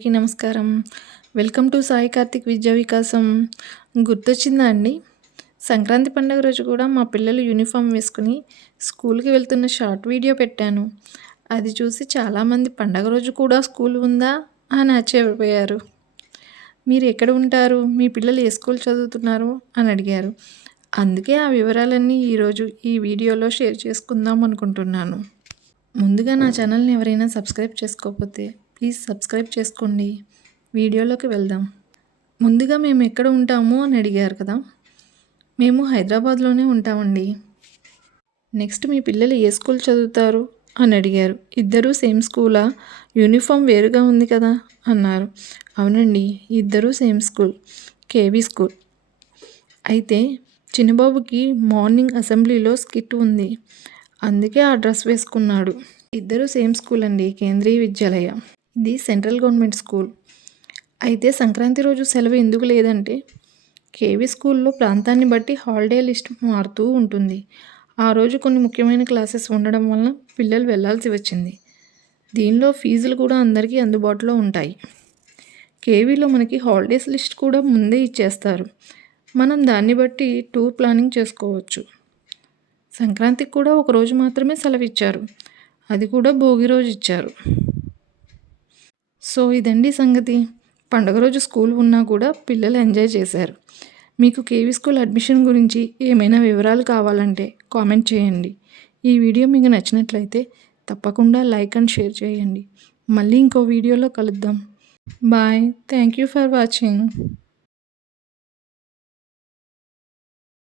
అందరికీ నమస్కారం. Welcome to Sai Karthik విద్యా వికాసం. గుర్తొచ్చిందా అండి? సంక్రాంతి పండుగ రోజు కూడా మా పిల్లలు యూనిఫామ్ వేసుకుని స్కూల్‌కి వెళ్తున్న షార్ట్ వీడియో పెట్టాను. అది చూసి చాలామంది పండగ రోజు కూడా స్కూల్ ఉందా అని ఆశ్చర్యపోయారు. మీరు ఎక్కడ ఉంటారు? మీ పిల్లలు ఏ స్కూల్ చదువుతున్నారు? అని అడిగారు. అందుకే ఆ వివరాలన్నీ ఈరోజు ఈ వీడియోలో షేర్ చేసుకుందాం అనుకుంటున్నాను. ముందుగా నా ఛానల్ని ఎవరైనా సబ్స్క్రైబ్ చేసుకోకపోతే ప్లీజ్ సబ్స్క్రైబ్ చేసుకోండి. వీడియోలోకి వెళ్దాం. ముందుగా మేము ఎక్కడ ఉంటాము అని అడిగారు కదా. మేము హైదరాబాద్లోనే ఉంటామండి. నెక్స్ట్ మీ పిల్లలు ఏ స్కూల్ చదువుతారు అని అడిగారు. ఇద్దరూ సేమ్ స్కూలా? యూనిఫామ్ వేరుగా ఉంది కదా అన్నారు. అవునండి, ఇద్దరూ సేమ్ స్కూల్, కేవీ స్కూల్. అయితే చిన్నబాబుకి మార్నింగ్ అసెంబ్లీలో స్కిట్ ఉంది, అందుకే ఆ డ్రెస్ వేసుకున్నాడు. ఇద్దరూ సేమ్ స్కూల్ అండి, కేంద్రీయ విద్యాలయ. ఇది సెంట్రల్ గవర్నమెంట్ స్కూల్. అయితే సంక్రాంతి రోజు సెలవు ఎందుకు లేదంటే కేవీ స్కూల్లో ప్రాంతాన్ని బట్టి హాలిడే లిస్ట్ మారుతూ ఉంటుంది. ఆ రోజు కొన్ని ముఖ్యమైన క్లాసెస్ ఉండడం వలన పిల్లలు వెళ్ళాల్సి వచ్చింది. దీనిలో ఫీజులు కూడా అందరికీ అందుబాటులో ఉంటాయి. కేవీలో మనకి హాలిడేస్ లిస్ట్ కూడా ముందే ఇచ్చేస్తారు. మనం దాన్ని బట్టి టూర్ ప్లానింగ్ చేసుకోవచ్చు. సంక్రాంతికి కూడా ఒక రోజు మాత్రమే సెలవు ఇచ్చారు, అది కూడా భోగి రోజు ఇచ్చారు. సో ఇదండి సంగతి. పండుగ రోజు స్కూల్ ఉన్నా కూడా పిల్లలు ఎంజాయ్ చేశారు. మీకు కేవీ స్కూల్ అడ్మిషన్ గురించి ఏమైనా వివరాలు కావాలంటే కామెంట్ చేయండి. ఈ వీడియో మీకు నచ్చినట్లయితే తప్పకుండా లైక్ అండ్ షేర్ చేయండి. మళ్ళీ ఇంకో వీడియోలో కలుద్దాం. Bye. Thank you for watching.